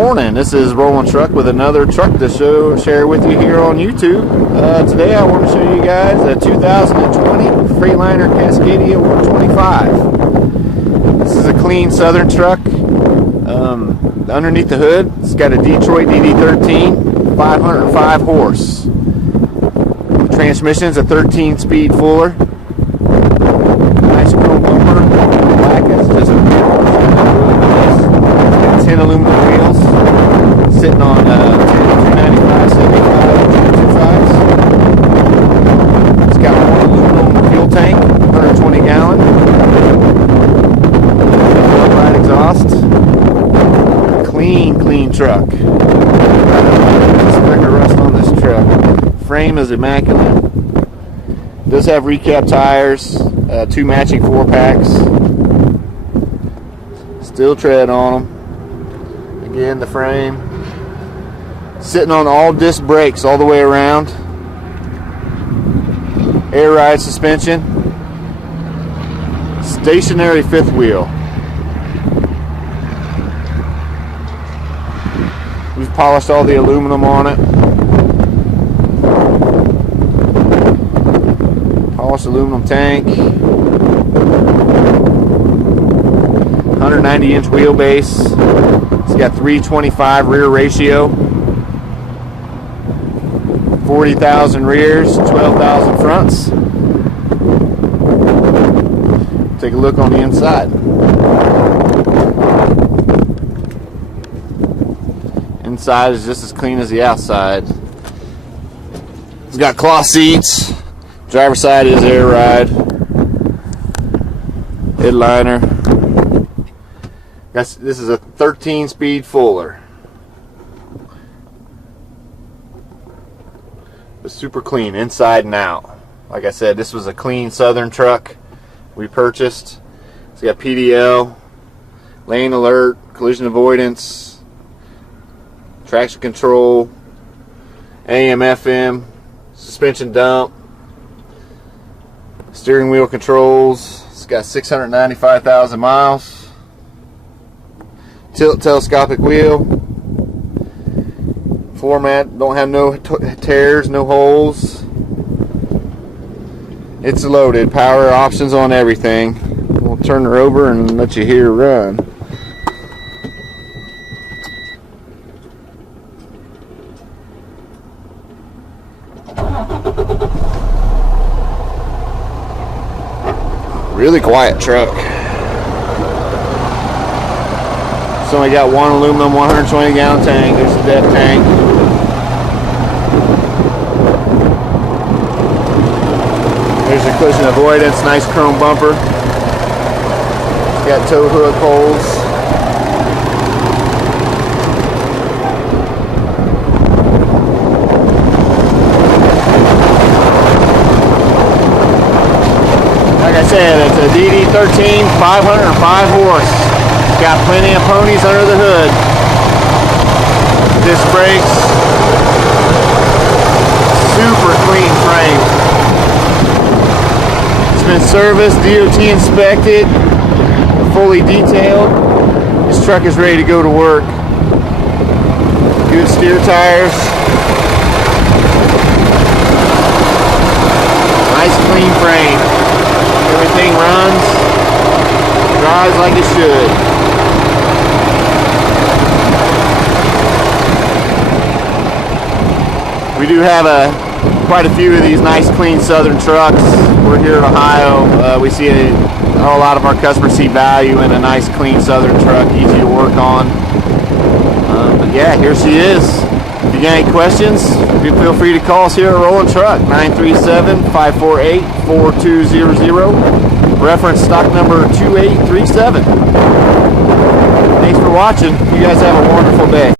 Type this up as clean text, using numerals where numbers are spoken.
Morning, this is Rolling Truck with another truck to share with you here on YouTube. Today I want to show you guys a 2020 Freightliner Cascadia 125. This is a clean southern truck. Underneath the hood, it's got a Detroit DD13, 505 horse. The transmission is a 13-speed Fuller. Nice chrome bumper, black. It's just a 10 aluminum wheels, sitting on 295, 75, 225s. It's got one aluminum fuel tank, 120 gallon. Right exhaust. Clean truck. Specker rust on this truck. Frame is immaculate. Does have recap tires, 2 matching 4-packs. Still tread on them. Again, the frame sitting on all disc brakes all the way around. Air ride suspension. Stationary fifth wheel. We've polished all the aluminum on it. Polished aluminum tank. 190-inch wheelbase. It's got 325 rear ratio, 40,000 rears, 12,000 fronts. Take a look on the inside. Inside is just as clean as the outside. It's got cloth seats. Driver's side is air ride. Headliner. This is a 13-speed Fuller. But super clean inside and out. Like I said, this was a clean southern truck we purchased. It's got PDL, lane alert, collision avoidance, traction control, AM, FM, suspension dump, steering wheel controls. It's got 695,000 miles. Telescopic wheel. Floor mat don't have no tears, no holes. It's loaded. Power options on everything. We'll turn her over and let you hear her run. Really quiet truck. It's only got one aluminum 120 gallon tank. There's the depth tank. There's the collision avoidance, nice chrome bumper. It's got tow hook holes. Like I said, it's a DD13, 505 horse. Got plenty of ponies under the hood. Disc brakes. Super clean frame. It's been serviced, DOT inspected, fully detailed. This truck is ready to go to work. Good steer tires. Nice clean frame. Everything runs, drives like it should. We do have quite a few of these nice clean southern trucks. We're here in Ohio. We see a lot of our customers see value in a nice clean southern truck, easy to work on. But yeah, here she is. If you got any questions, feel free to call us here at Rolling Truck, 937-548-4200. Reference stock number 2837. Thanks for watching. You guys have a wonderful day.